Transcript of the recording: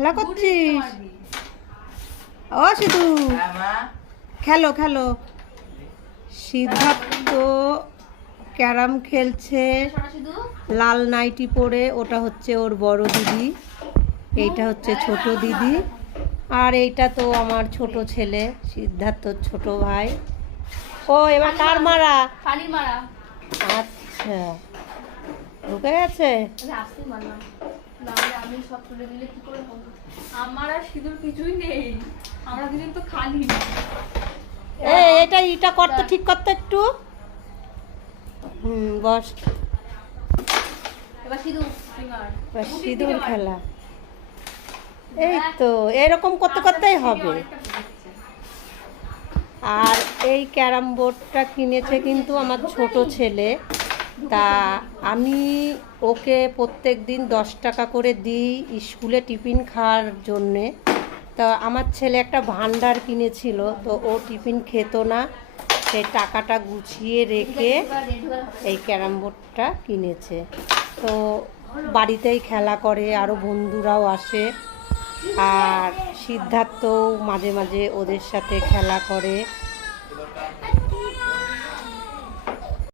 খেলা করছিস? ও সিধু। খেলো খেলো। সিদ্ধার্থ ক্যারাম খেলছে। লাল নাইটি পরে ওটা হচ্ছে ওর বড় দিদি। এইটা হচ্ছে ছোট দিদি। আর এইটা তো আমার ছোট ছেলে সিদ্ধার্থর ছোট ভাই। ও এবার কার মারা? মারা আচ্ছা। ঢুকে গেছে? মারলাম নাহলে আমি সব তুলে দিলে কি করে হবে আমার আর সিঁদুর কিছুই নেই। আমরা দুজন তো খালি। এটা এটা করতে ঠিক করতে একটু। হুম বস। এবার সিঁদুর খেলা। এই তো এরকম করতে করতেই হবে। আর এই ক্যারাম বোর্ডটা কিনেছে কিন্তু আমার ছোট ছেলে। তা আমি ওকে প্রত্যেক দিন দশ টাকা করে দিই স্কুলে টিফিন খাওয়ার জন্যে। তা আমার ছেলে একটা ভান্ডার কিনেছিল, তো ও টিফিন খেত না। সেই টাকাটা গুছিয়ে রেখে এই ক্যারাম বোর্ডটা কিনেছে। তো বাড়িতেই খেলা করে আরও বন্ধুরাও আসে। আর সিদ্ধার্থও মাঝে মাঝে ওদের সাথে খেলা করে।